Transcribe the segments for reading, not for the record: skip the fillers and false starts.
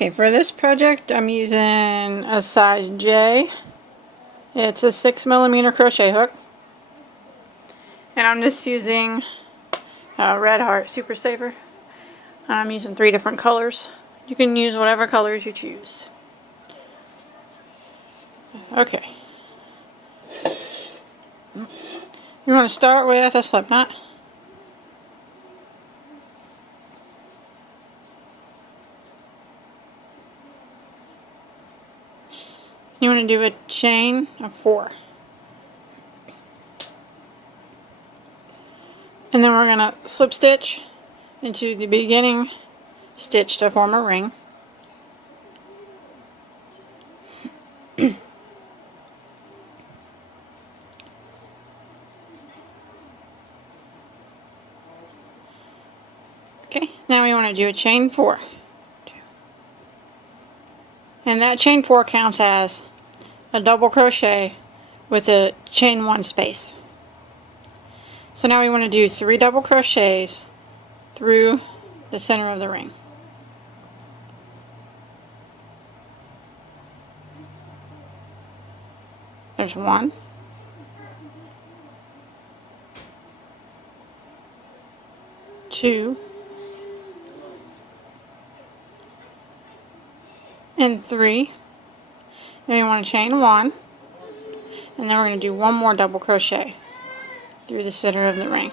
Okay, for this project I'm using a size J. It's a 6mm crochet hook. And I'm just using a Red Heart Super Saver. I'm using 3 different colors. You can use whatever colors you choose. Okay. You want to start with a slip knot. You want to do a chain of 4. And then we're going to slip stitch into the beginning stitch to form a ring. Okay, now we want to do a chain 4. And that chain 4 counts as a double crochet with a chain 1 space. So now we want to do 3 double crochets through the center of the ring. There's 1, 2, and 3. Then we want to chain 1, and then we're going to do 1 more double crochet through the center of the ring.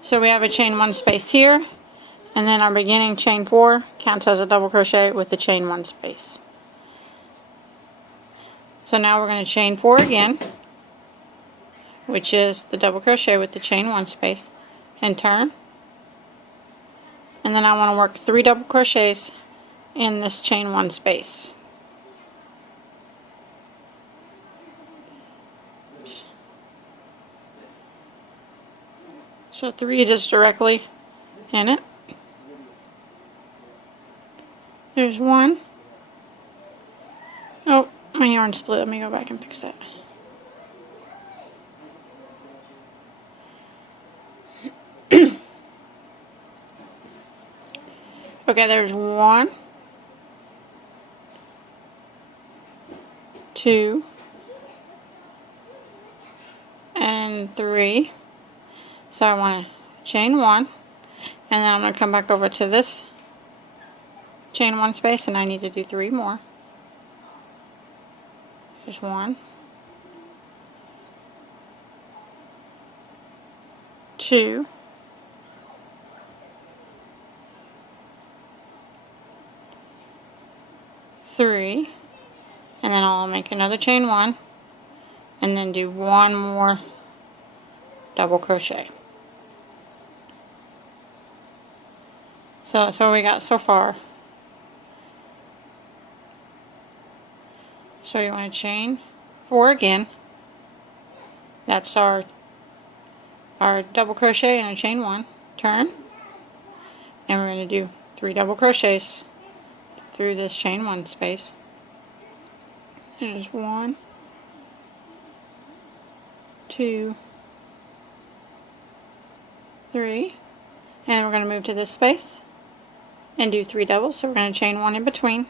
So we have a chain 1 space here, and then our beginning chain 4 counts as a double crochet with the chain 1 space. So now we're going to chain 4 again, which is the double crochet with the chain 1 space, and turn. And then I want to work 3 double crochets in this chain 1 space. So 3 just directly in it. There's 1. Oh, my yarn split. Let me go back and fix that. Okay, there's 1, 2, and 3. So I want to chain 1, and then I'm going to come back over to this chain 1 space, and I need to do 3 more. There's 1, 2, 3, and then I'll make another chain 1, and then do 1 more double crochet. So that's what we got so far. So you want to chain 4 again. That's our double crochet and a chain 1. Turn. And we're going to do 3 double crochets through this chain 1 space. There's 1, 2, 3. And we're going to move to this space and do 3 doubles. So we're going to chain 1 in between.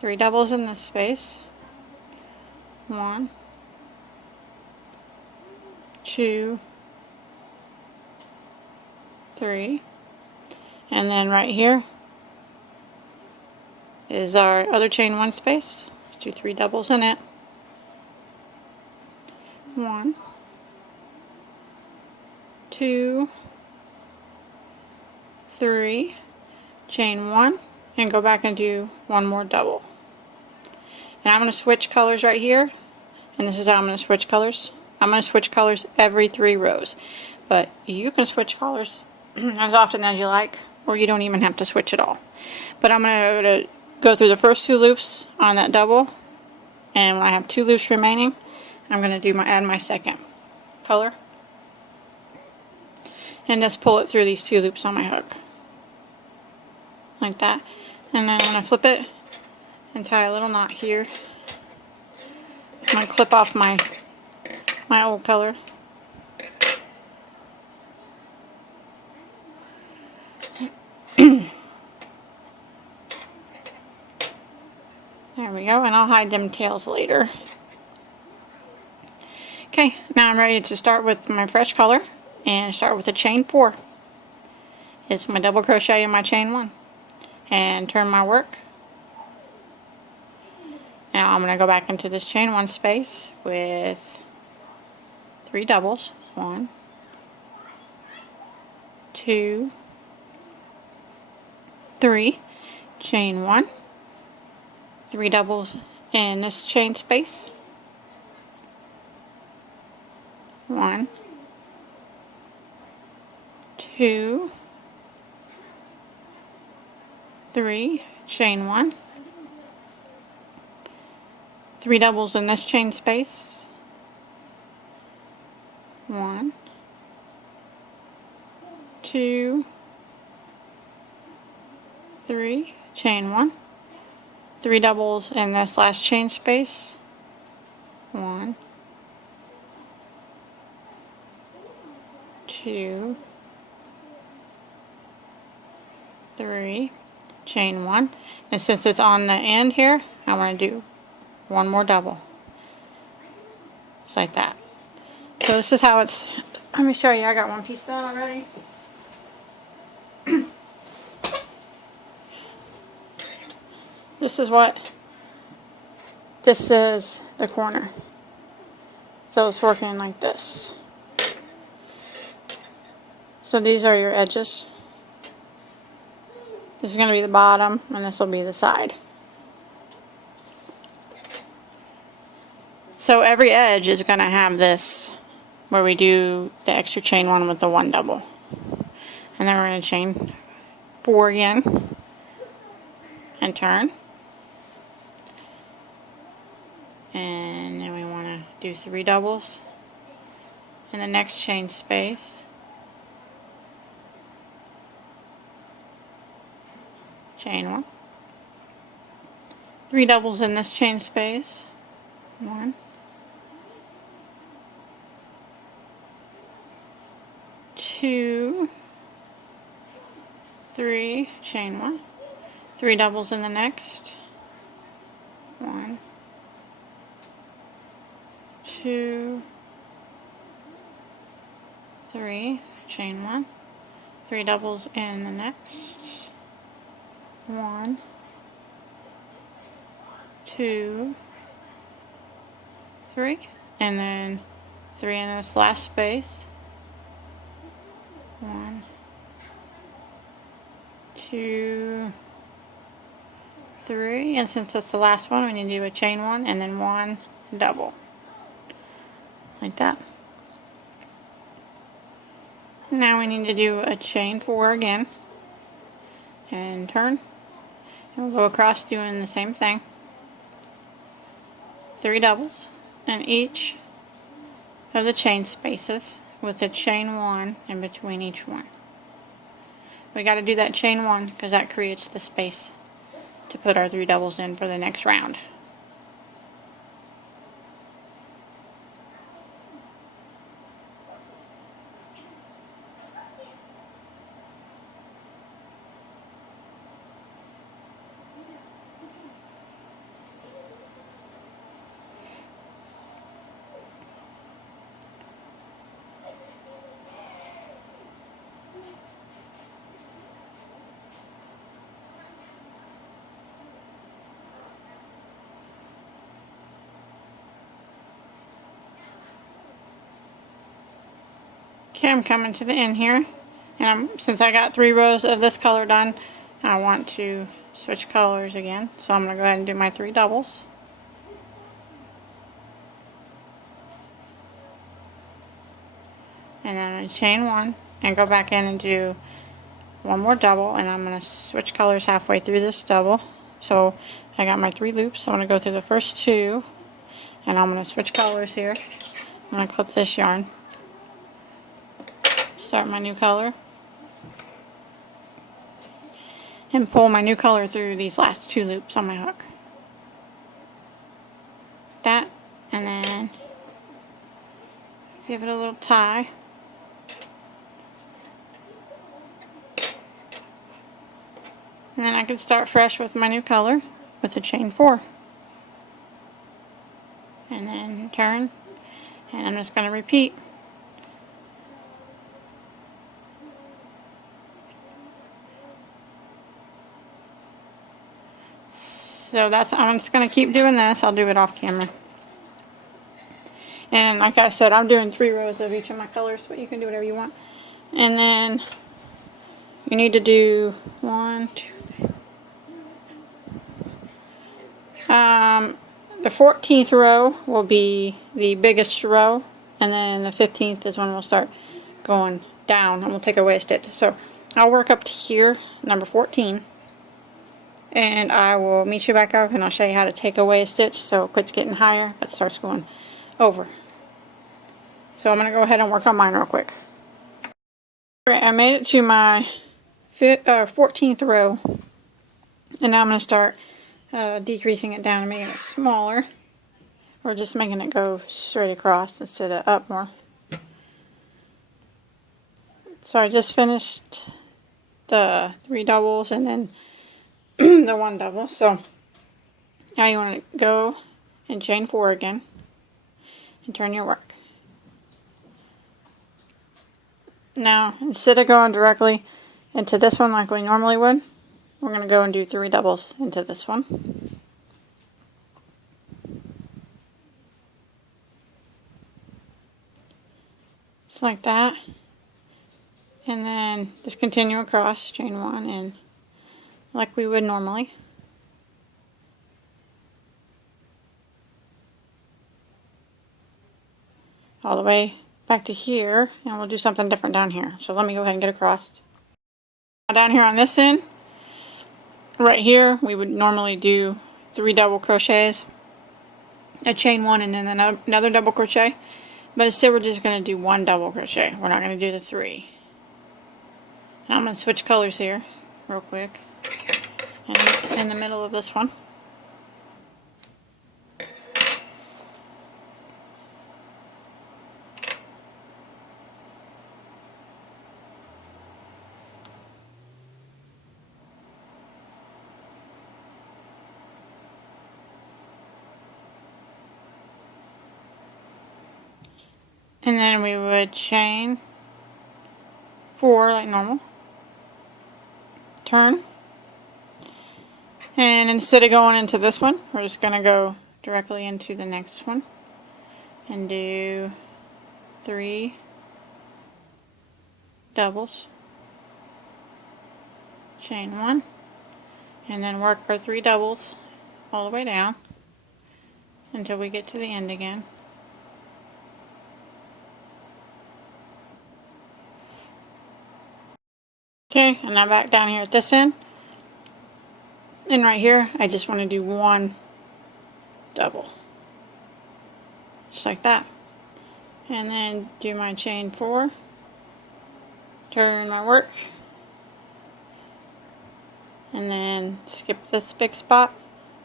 3 doubles in this space. 1, 2, 3. And then right here is our other chain 1 space. Let's do 3 doubles in it. 1, 2, 3, chain 1, and go back and do 1 more double. And I'm going to switch colors right here, and this is how I'm going to switch colors. I'm going to switch colors every 3 rows, but you can switch colors as often as you like, or you don't even have to switch at all. But I'm going to go through the first 2 loops on that double, and when I have 2 loops remaining, I'm going to add my second color, and just pull it through these 2 loops on my hook, like that. And then I'm going to flip it and tie a little knot here. I'm going to clip off my old color. we go, and I'll hide them tails later. Okay, now I'm ready to start with my fresh color and start with a chain 4. It's my double crochet in my chain 1 and turn my work. Now I'm going to go back into this chain 1 space with 3 doubles. 1, 2, 3, chain 1, 3 doubles in this chain space. 1, 2, 3, chain 1, 3 doubles in this chain space. 1, 2, 3, chain 1, 3 doubles in this last chain space. 1, 2, 3, chain 1, and since it's on the end here, I want to do one more double, just like that. So this is how it's, let me show you, I got one piece done already. This is the corner. So it's working like this. So these are your edges. This is going to be the bottom, and this will be the side. So every edge is going to have this, where we do the extra chain 1 with the 1 double. And then we're going to chain 4 again, and turn. And then we want to do 3 doubles in the next chain space. Chain 1. 3 doubles in this chain space. 1, 2, 3, chain 1. 3 doubles in the next. 1, 2, 3, chain 1. 3 doubles in the next. 1, 2, 3, and then 3 in this last space. 1, 2, 3, and since it's the last one, we need to do a chain 1 and then 1 double, like that. Now we need to do a chain 4 again and turn. And we'll go across doing the same thing. 3 doubles in each of the chain spaces with a chain 1 in between each one. We got to do that chain 1 because that creates the space to put our 3 doubles in for the next round. Okay, I'm coming to the end here, and since I got 3 rows of this color done, I want to switch colors again. So I'm going to go ahead and do my 3 doubles. And then I'm going to chain 1 and go back in and do 1 more double, and I'm going to switch colors halfway through this double. So I got my 3 loops, so I'm going to go through the first 2, and I'm going to switch colors here. I'm going to clip this yarn. Start my new color and pull my new color through these last 2 loops on my hook. That, and then give it a little tie. And then I can start fresh with my new color with the chain 4. turn, and I'm just going to repeat. So I'm just going to keep doing this. I'll do it off camera. And like I said, I'm doing 3 rows of each of my colors, but you can do whatever you want. And then you need to do 1, 2, 3. The 14th row will be the biggest row, and then the 15th is when we'll start going down, and we'll take away a stitch. So I'll work up to here, number 14. And I will meet you back up and I'll show you how to take away a stitch so it quits getting higher but starts going over. So I'm going to go ahead and work on mine real quick. Alright, I made it to my 14th row, and now I'm going to start decreasing it down and making it smaller, or just making it go straight across instead of up more. So I just finished the 3 doubles and then the 1 double. So now you want to go and chain 4 again and turn your work. Now instead of going directly into this one like we normally would, we're going to go and do 3 doubles into this one. Just like that. And then just continue across, chain 1 and like we would normally. All the way back to here, and we'll do something different down here. So let me go ahead and get across. Now down here on this end, right here, we would normally do 3 double crochets, a chain 1 and then another double crochet. But instead we're just going to do 1 double crochet. We're not going to do the 3. Now I'm going to switch colors here real quick. And in the middle of this one. And then we would chain 4 like normal. Turn. And instead of going into this one, we're just going to go directly into the next one and do 3 doubles, chain 1, and then work our 3 doubles all the way down until we get to the end again. Okay, and now back down here at this end. And right here, I just want to do 1 double. Just like that. And then do my chain 4. Turn my work. And then skip this big spot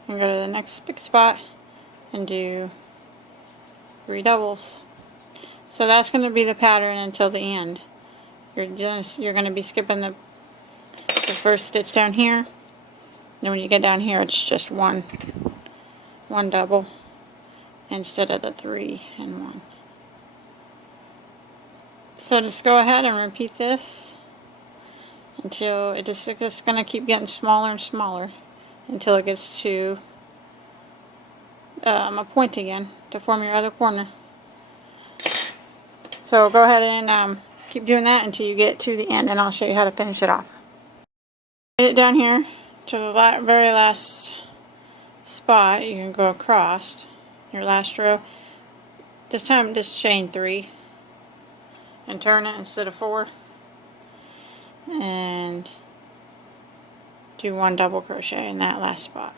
and go to the next big spot and do 3 doubles. So that's going to be the pattern until the end. You're going to be skipping the first stitch down here. And when you get down here, it's just one double instead of the 3 and 1. So just go ahead and repeat this until it's just going to keep getting smaller and smaller until it gets to a point again to form your other corner. So go ahead and keep doing that until you get to the end, and I'll show you how to finish it off. Get it down here to the very last spot. You can go across your last row. This time just chain 3 and turn it instead of 4 and do 1 double crochet in that last spot.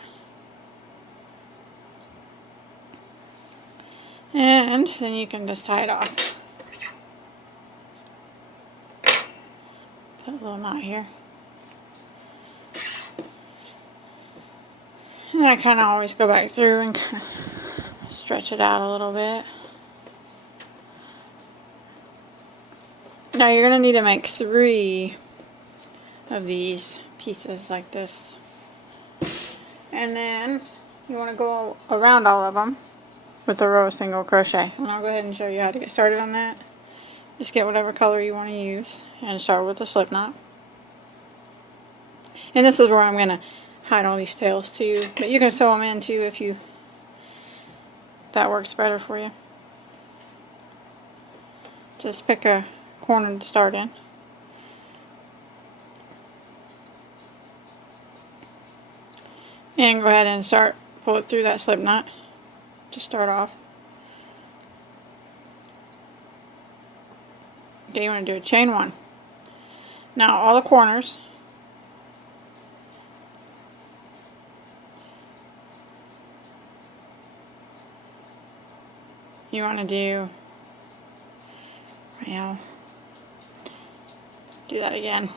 And then you can just tie it off. Put a little knot here. And I kind of always go back through and kind of stretch it out a little bit. Now you're going to need to make 3 of these pieces like this. And then you want to go around all of them with a row of single crochet. And I'll go ahead and show you how to get started on that. Just get whatever color you want to use and start with a slip knot. And this is where I'm going to hide all these tails too, but you can sew them in too if that works better for you. Just pick a corner to start in. And go ahead and pull it through that slip knot to start off. Okay, you want to do a chain 1. Now all the corners, you want to do that again.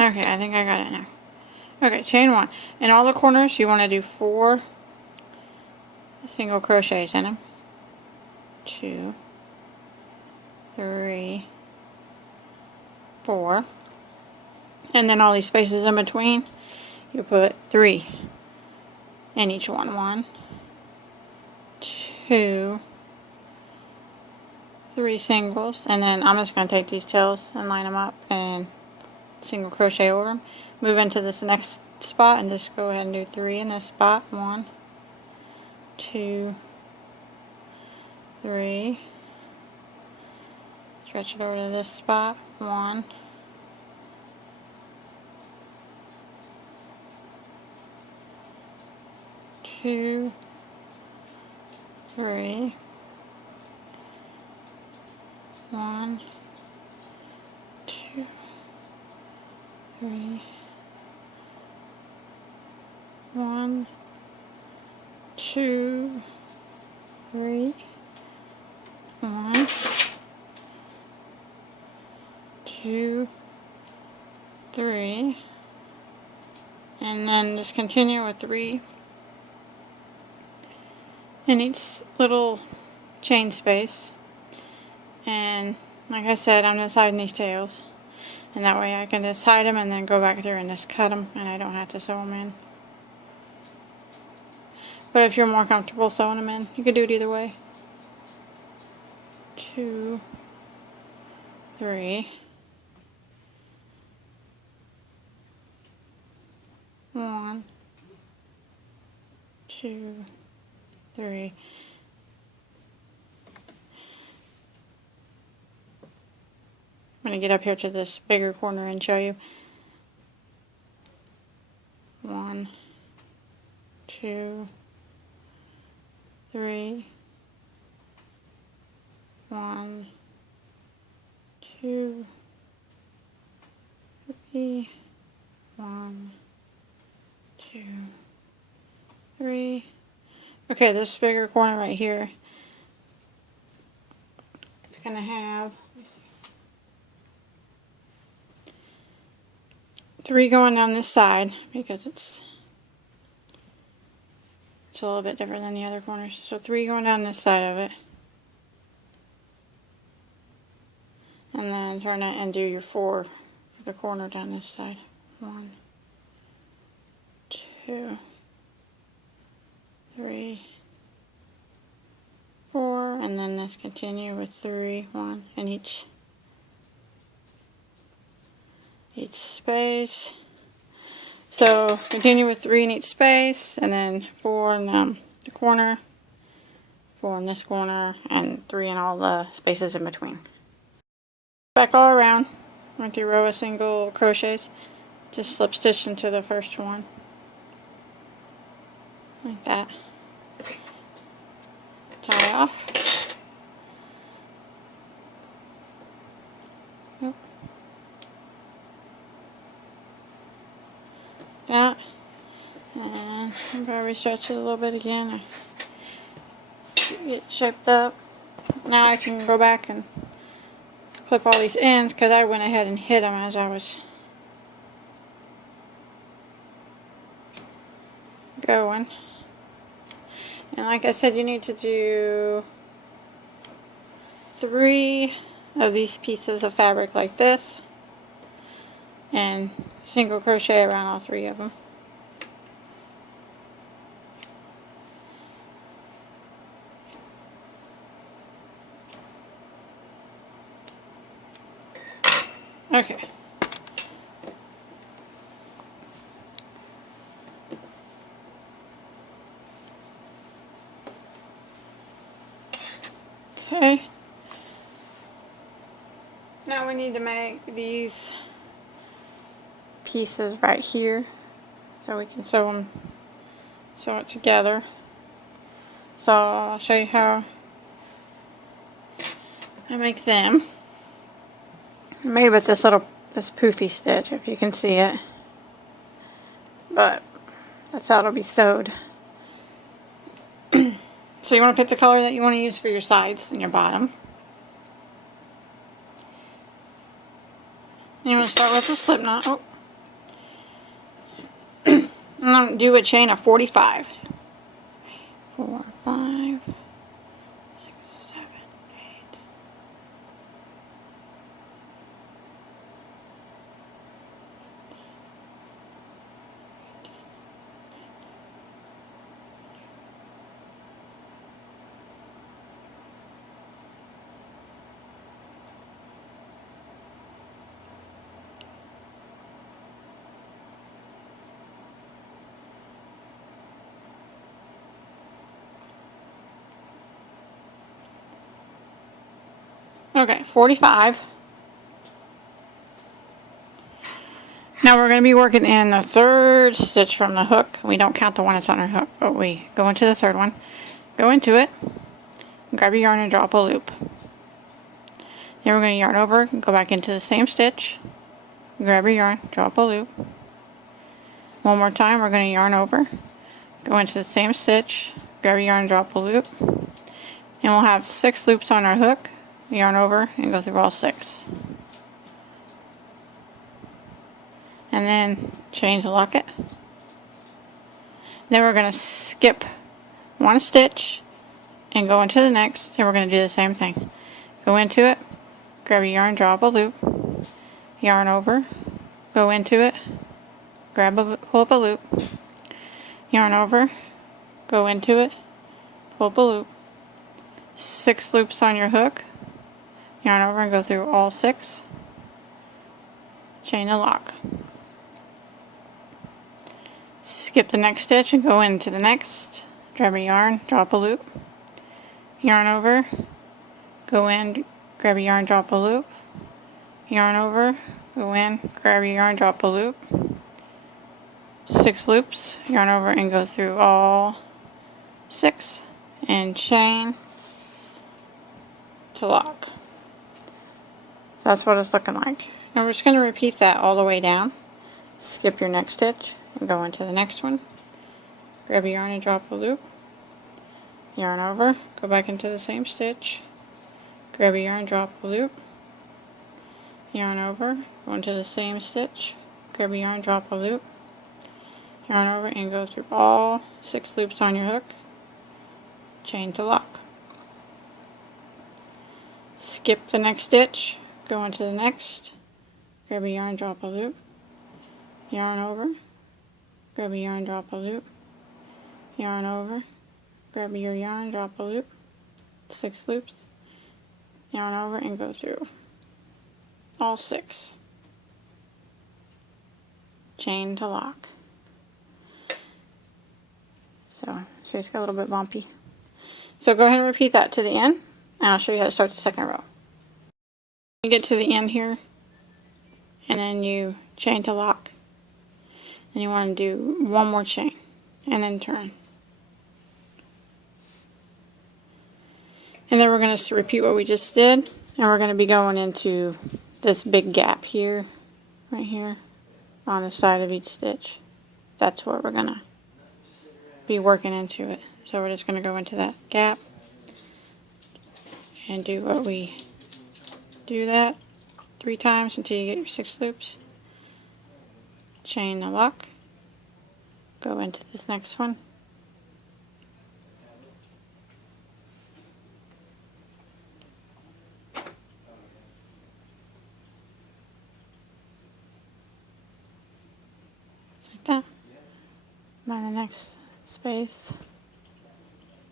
Okay, I think I got it now. Okay, chain 1. In all the corners, you want to do 4 single crochets in them. 2, 3, 4. And then all these spaces in between, you put 3 in each one. 1, 2, 3 singles. And then I'm just going to take these tails and line them up and single crochet over them. Move into this next spot and just go ahead and do 3 in this spot. 1, 2, 3. Stretch it over to this spot. 1, 2, 3. 1, 2, 3. 1, 2, 3. 1, 2, 3. And then just continue with 3 in each little chain space. And like I said, I'm just hiding these tails. And that way I can just hide them and then go back through and just cut them, and I don't have to sew them in. But if you're more comfortable sewing them in, you could do it either way. 2, 3. 1, 2, 3. I'm going to get up here to this bigger corner and show you. 1, 2, 3. 1, 2, 3. 1, 2, 3. Okay, this bigger corner right here, it's going to have, let me see, 3 going down this side because it's a little bit different than the other corners. So 3 going down this side of it. And then turn it and do your 4 for the corner down this side. 1, 2, 3, 4, and then let's continue with 3, 1 in each space. So continue with 3 in each space, and then 4 in the corner, 4 in this corner, and 3 in all the spaces in between. Back all around with your row of single crochets. Just slip stitch into the first one like that. Tie off. Nope. That, and I'm probably stretch it a little bit again. Get shaped up. Now I can go back and clip all these ends because I went ahead and hit them as I was going. And like I said, you need to do 3 of these pieces of fabric like this and single crochet around all 3 of them. Okay. Okay. Now we need to make these pieces right here so we can sew it together. So I'll show you how I make them. I made with this poofy stitch, if you can see it. But that's how it'll be sewed. So you want to pick the color that you want to use for your sides and your bottom. And you want to start with the slip knot. Oh. I'm going to do a chain of 45. 4, 5, 6, 7, 8. Okay, 45. Now we're going to be working in the 3rd stitch from the hook. We don't count the one that's on our hook, but we go into the 3rd one. Go into it, grab your yarn and draw up a loop. Then we're going to yarn over, go back into the same stitch, grab your yarn, draw up a loop. One more time, we're going to yarn over, go into the same stitch, grab your yarn, draw up a loop. And we'll have 6 loops on our hook. Yarn over and go through all 6. And then chain to lock it. Then we're going to skip 1 stitch and go into the next, and we're going to do the same thing. Go into it, grab your yarn, draw up a loop, yarn over, go into it, pull up a loop, yarn over, go into it, pull up a loop, 6 loops on your hook, yarn over and go through all 6, chain to lock. Skip the next stitch and go into the next, grab a yarn, drop a loop, yarn over, go in, grab a yarn, drop a loop, yarn over, go in, grab your yarn, drop a loop, 6 loops, yarn over and go through all 6, and chain to lock. So that's what it's looking like. And we're just going to repeat that all the way down. Skip your next stitch and go into the next one. Grab your yarn and drop a loop. Yarn over, go back into the same stitch. Grab your yarn, drop a loop. Yarn over, go into the same stitch. Grab your yarn, drop a loop. Yarn over and go through all 6 loops on your hook. Chain to lock. Skip the next stitch. Go into the next, grab a yarn, drop a loop, yarn over, grab a yarn, drop a loop, yarn over, grab your yarn, drop a loop, 6 loops, yarn over and go through all 6, chain to lock. So it's got a little bit bumpy. So go ahead and repeat that to the end, and I'll show you how to start the 2nd row. You get to the end here, and then you chain to lock, and you want to do 1 more chain, and then turn. And then we're going to repeat what we just did, and we're going to be going into this big gap here, right here, on the side of each stitch. That's where we're going to be working into it. So we're just going to go into that gap, and do what we do that 3 times until you get your 6 loops. Chain the lock, go into this next one, down. Find the next space.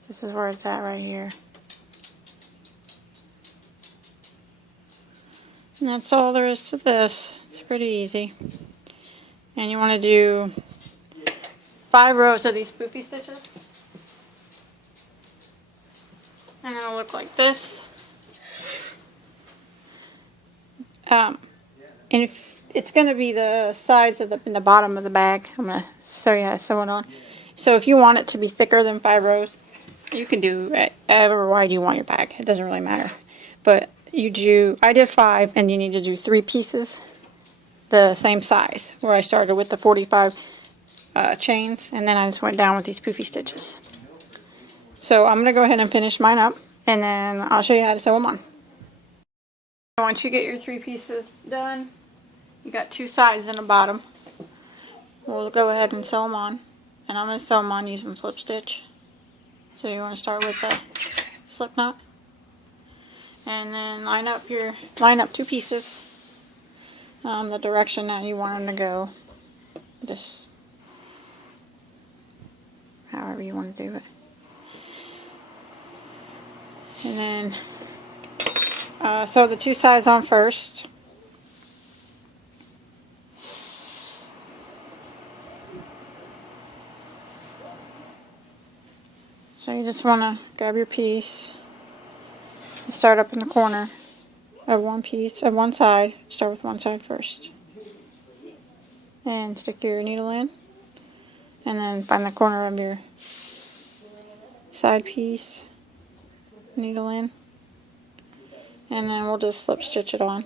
This is where it's at right here. And that's all there is to this. It's pretty easy. And you want to do 5 rows of these spoofy stitches. And it'll look like this. And if it's going to be the sides of in the bottom of the bag, I'm going to show you how to sew it on. So if you want it to be thicker than 5 rows, you can do however wide you want your bag. It doesn't really matter. But I did 5, and you need to do 3 pieces the same size, where I started with the 45 chains, and then I just went down with these poofy stitches. So I'm going to go ahead and finish mine up, and then I'll show you how to sew them on. Once you get your 3 pieces done, you got 2 sides and a bottom. We'll go ahead and sew them on, and I'm going to sew them on using slip stitch. So you want to start with a slip knot, and then line up 2 pieces the direction that you want them to go. Just however you want to do it. And then sew the 2 sides on first. So you just want to grab your piece and start up in the corner of one side. Start with one side first. And stick your needle in. And then find the corner of your side piece. Needle in. And then we'll just slip stitch it on.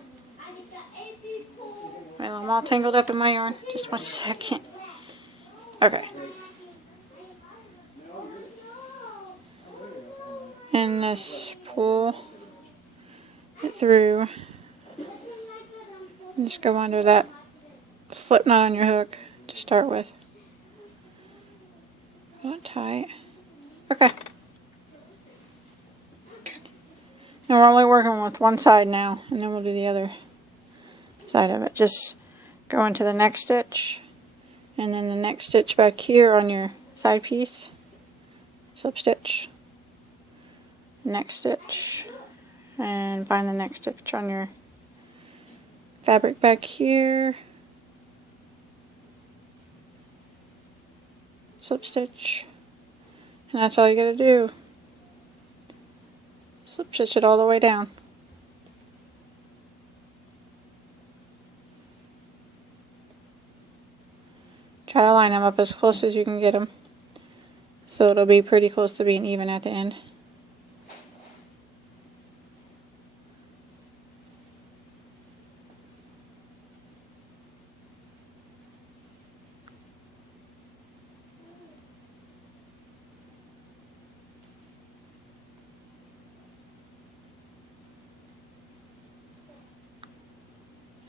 Well, I'm all tangled up in my yarn. Just 1 second. Okay. And just pull it through. And just go under that slip knot on your hook to start with. Not tight. Okay. And we're only working with one side now, and then we'll do the other side of it. Just go into the next stitch, and then the next stitch back here on your side piece, slip stitch, next stitch, and find the next stitch on your fabric back here, slip stitch, and that's all you gotta do. Slip stitch it all the way down. Try to line them up as close as you can get them, so it'll be pretty close to being even at the end.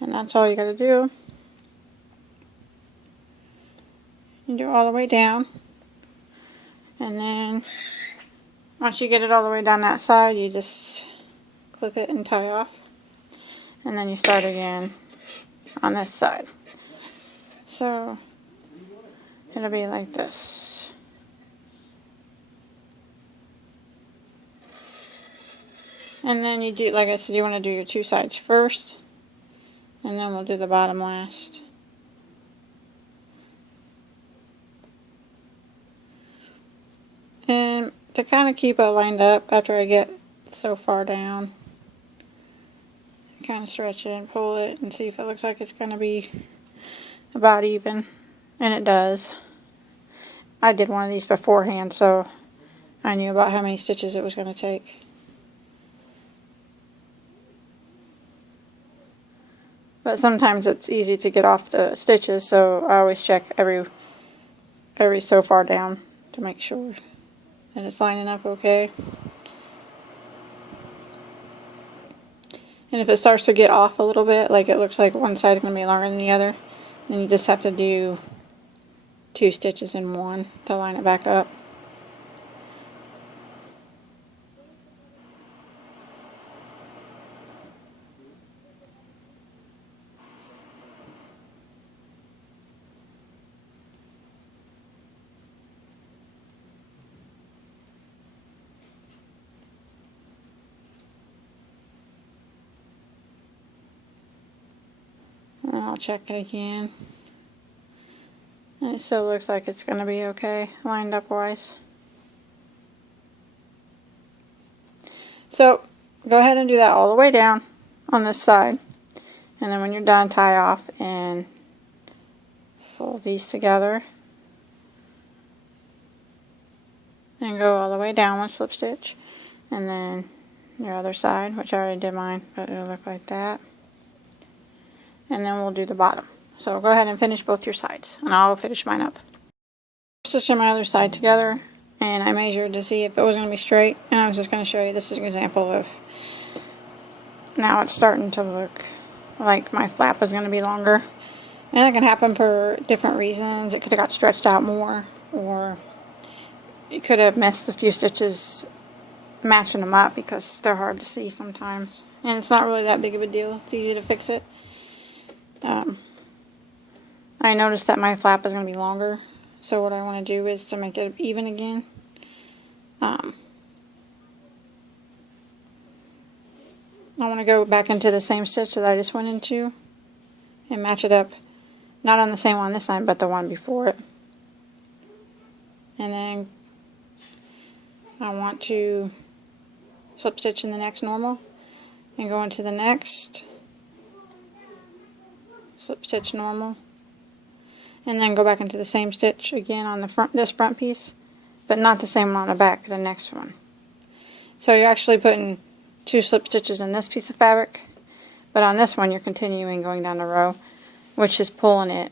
And that's all you gotta do. You do it all the way down. And then once you get it all the way down that side, you just clip it and tie off. And then you start again on this side. So it'll be like this. And then you do, like I said, you want to do your 2 sides first. And then we'll do the bottom last. And to kind of keep it lined up after I get so far down, kind of stretch it and pull it and see if it looks like it's going to be about even. And it does. I did one of these beforehand, so I knew about how many stitches it was going to take. But sometimes it's easy to get off the stitches, so I always check every so far down to make sure that it's lining up okay. And if it starts to get off a little bit, like it looks like one side is going to be longer than the other, then you just have to do 2 stitches in one to line it back up. I'll check it again. And it still looks like it's going to be okay, lined up wise. So, go ahead and do that all the way down on this side. And then when you're done, tie off and fold these together. And go all the way down one slip stitch. And then your other side, which I already did mine, but it'll look like that. And then we'll do the bottom. So go ahead and finish both your sides, and I'll finish mine up. Stitch my other side together, and I measured to see if it was going to be straight, and I was just going to show you, this is an example of, now it's starting to look like my flap is going to be longer. And it can happen for different reasons. It could have got stretched out more, or you could have missed a few stitches matching them up because they're hard to see sometimes. And it's not really that big of a deal. It's easy to fix it. I noticed that my flap is going to be longer, so what I want to do is to make it even again. I want to go back into the same stitch that I just went into and match it up, not on the same one this time, but the one before it. And then I want to slip stitch in the next normal and go into the next, slip stitch normal, and then go back into the same stitch again on the front, this front piece, but not the same one on the back, the next one. So you're actually putting 2 slip stitches in this piece of fabric, but on this one you're continuing going down the row, which is pulling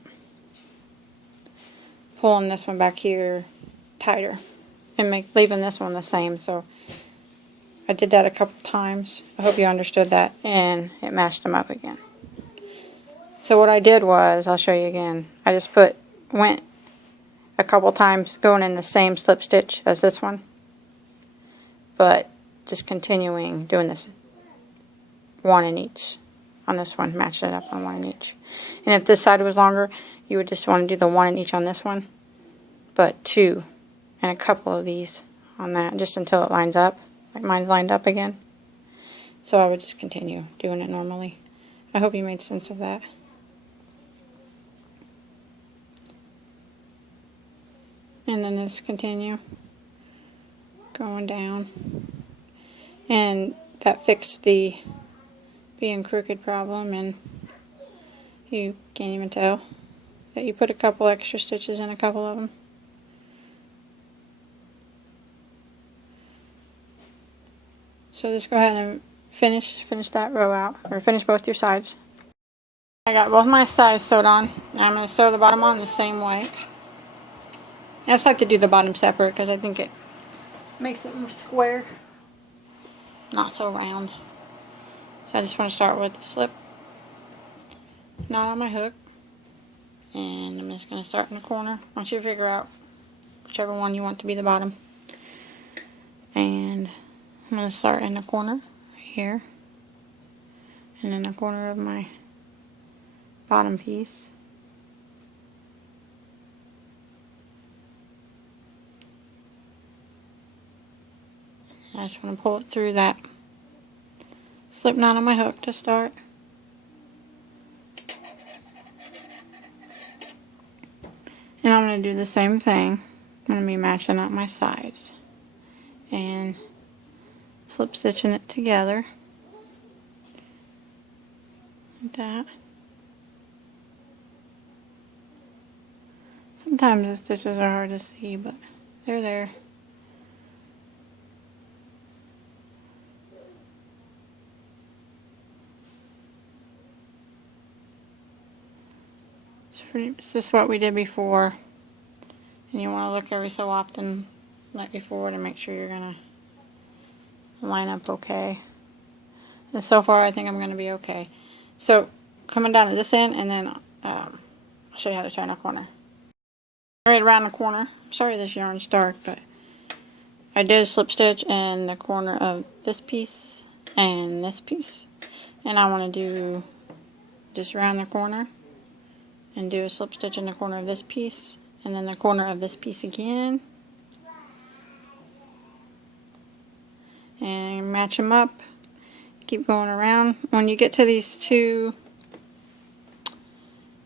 this one back here tighter and leaving this one the same. So I did that a couple times. I hope you understood that, and it matched them up again. So what I did was, I'll show you again, I just went a couple times going in the same slip stitch as this one, but just continuing doing this one in each on this one, match it up on one in each. And if this side was longer, you would just want to do the one in each on this one, but 2 and a couple of these on that, just until it lines up, like mine's lined up again. So I would just continue doing it normally. I hope you made sense of that. And then just continue going down, and that fixed the being crooked problem, and you can't even tell that you put a couple extra stitches in a couple of them. So just go ahead and finish that row out, or finish both your sides. I got both my sides sewed on, and I'm going to sew the bottom on the same way. I just like to do the bottom separate because I think it makes it more square, not so round. So I just want to start with the slip knot on my hook, and I'm just going to start in the corner once you figure out whichever one you want to be the bottom. And I'm going to start in the corner right here, and in the corner of my bottom piece. I just want to pull it through that slip knot on my hook to start. And I'm going to do the same thing. I'm going to be matching up my sides and slip stitching it together like that. Sometimes the stitches are hard to see, but they're there. It's just what we did before, and you want to look every so often like before to make sure you're going to line up okay. And so far I think I'm going to be okay. So coming down to this end, and then I'll show you how to turn a corner. Right around the corner. I'm sorry this yarn's dark, but I did a slip stitch in the corner of this piece and this piece, and I want to do just around the corner and do a slip stitch in the corner of this piece, and then the corner of this piece again, and match them up. Keep going around. When you get to these two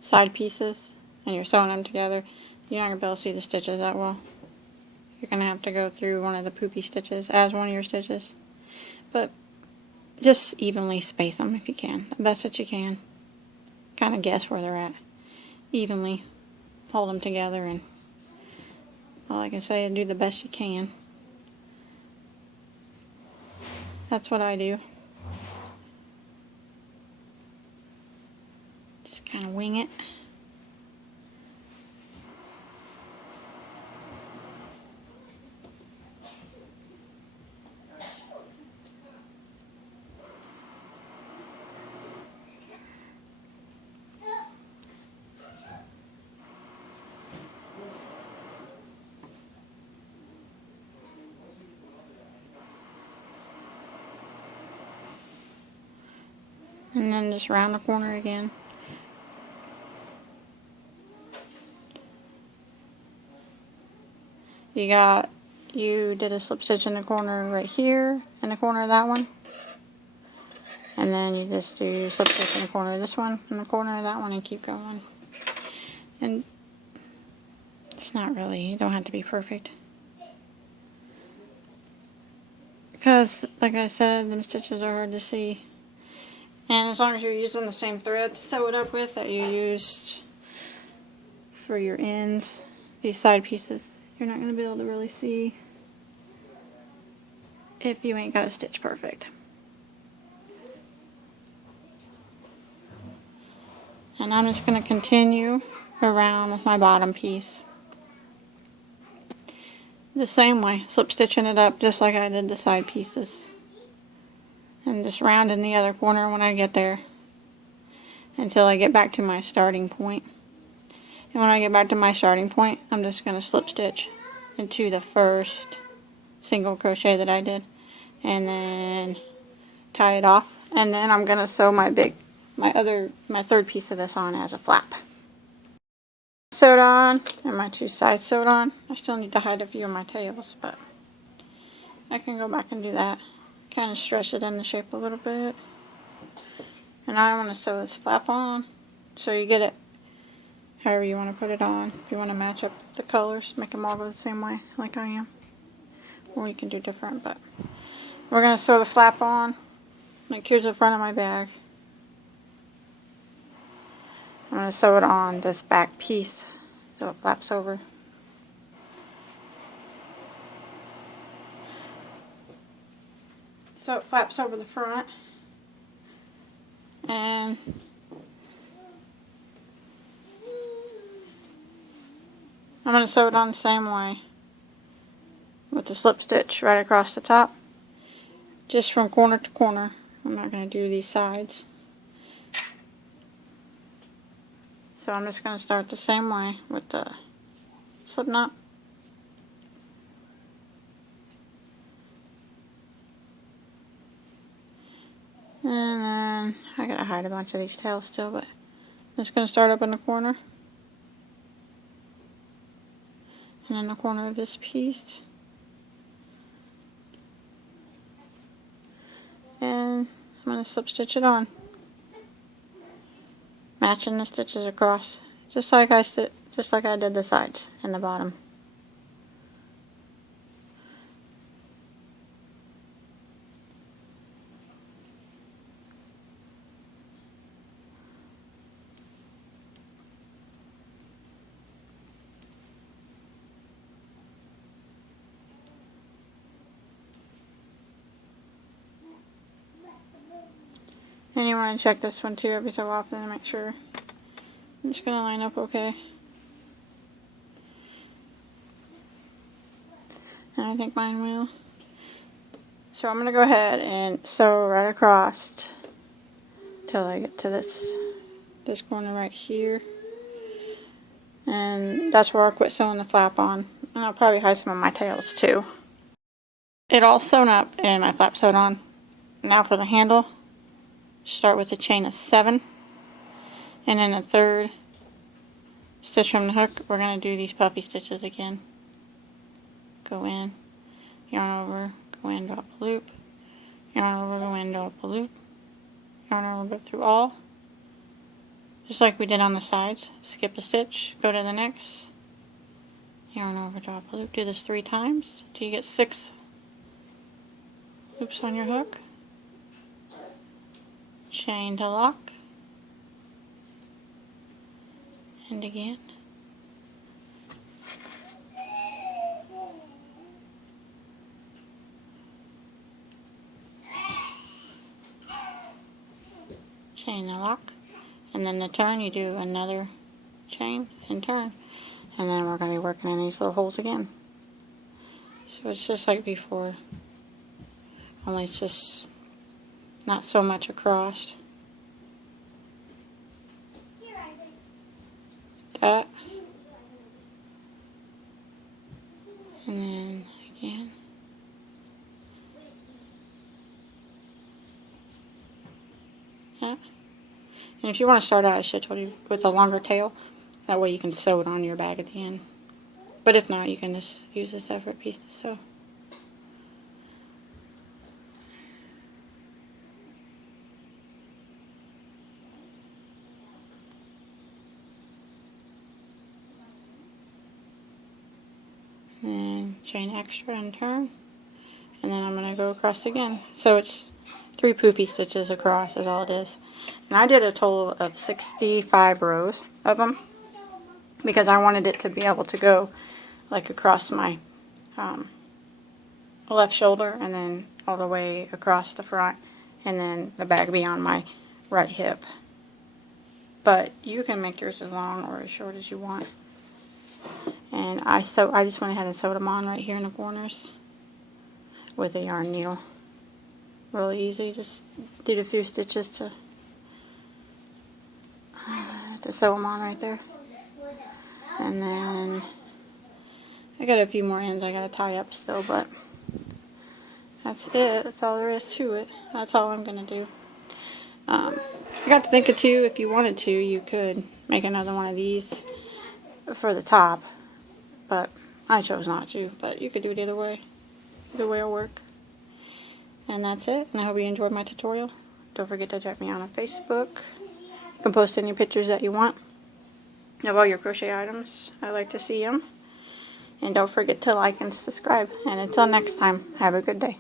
side pieces and you're sewing them together, you're not going to be able to see the stitches that well. You're going to have to go through one of the poopy stitches as one of your stitches. But just evenly space them if you can, the best that you can. Kind of guess where they're at. Evenly hold them together, and all I can say is do the best you can. That's what I do. Just kind of wing it. And then just round the corner again. You did a slip stitch in the corner right here, in the corner of that one. And then you just do slip stitch in the corner of this one, in the corner of that one, and keep going. And it's not really, you don't have to be perfect. Because, like I said, them stitches are hard to see. And as long as you're using the same thread to sew it up with that you used for your ends, these side pieces, you're not going to be able to really see if you ain't got a stitch perfect. And I'm just going to continue around with my bottom piece the same way, slip stitching it up just like I did the side pieces. And just rounding the other corner when I get there until I get back to my starting point. And when I get back to my starting point, I'm just going to slip stitch into the first single crochet that I did, and then tie it off, and then I'm going to sew my third piece of this on as a flap. Sewed on, and my two sides sewed on. I still need to hide a few of my tails, but I can go back and do that. Kind of stretch it into shape a little bit. And now I want to sew this flap on, so you get it however you want to put it on. If you want to match up the colors, make them all go the same way like I am. Or you can do different, but we're going to sew the flap on. Like, here's the front of my bag. I'm going to sew it on this back piece so it flaps over. So it flaps over the front, and I'm going to sew it on the same way with the slip stitch right across the top, just from corner to corner. I'm not going to do these sides. So I'm just going to start the same way with the slip knot. And then I gotta hide a bunch of these tails still, but I'm just gonna start up in the corner. And in the corner of this piece. And I'm gonna slip stitch it on. Matching the stitches across. Just like I did the sides and the bottom. And you want to check this one too every so often to make sure it's going to line up okay. And I think mine will. So I'm going to go ahead and sew right across till I get to this corner right here. And that's where I'll quit sewing the flap on. And I'll probably hide some of my tails too. It all sewn up and my flap sewed on. Now for the handle. Start with a chain of 7, and in the third stitch from the hook we're going to do these puffy stitches again. Go in, yarn over, go in, drop a loop, yarn over, go in, drop a loop, yarn over, go through all, just like we did on the sides. Skip a stitch, go to the next, yarn over, drop a loop. Do this 3 times till you get 6 loops on your hook. Chain to lock, and again. Chain to lock, and then the turn, you do another chain and turn, and then we're going to be working in these little holes again. So it's just like before, only it's just not so much across. That, and then again. That. And if you want to start out, I should have told you, with a longer tail. That way you can sew it on your bag at the end. But if not, you can just use a separate piece to sew. And chain extra and turn. And then I'm going to go across again. So it's 3 poofy stitches across is all it is. And I did a total of 65 rows of them because I wanted it to be able to go like across my left shoulder and then all the way across the front, and then the bag be on my right hip. But you can make yours as long or as short as you want. And I just went ahead and sewed them on right here in the corners with a yarn needle. Really easy, just did a few stitches to sew them on right there. And then I got a few more ends I gotta tie up still, but that's it. That's all there is to it. That's all I'm gonna do. I got to thinking too, if you wanted to, you could make another one of these for the top, but I chose not to. But you could do it either way. Either way will work. And that's it. And I hope you enjoyed my tutorial. Don't forget to check me out on Facebook. You can post any pictures that you want of all your crochet items. I like to see them. And don't forget to like and subscribe. And until next time, have a good day.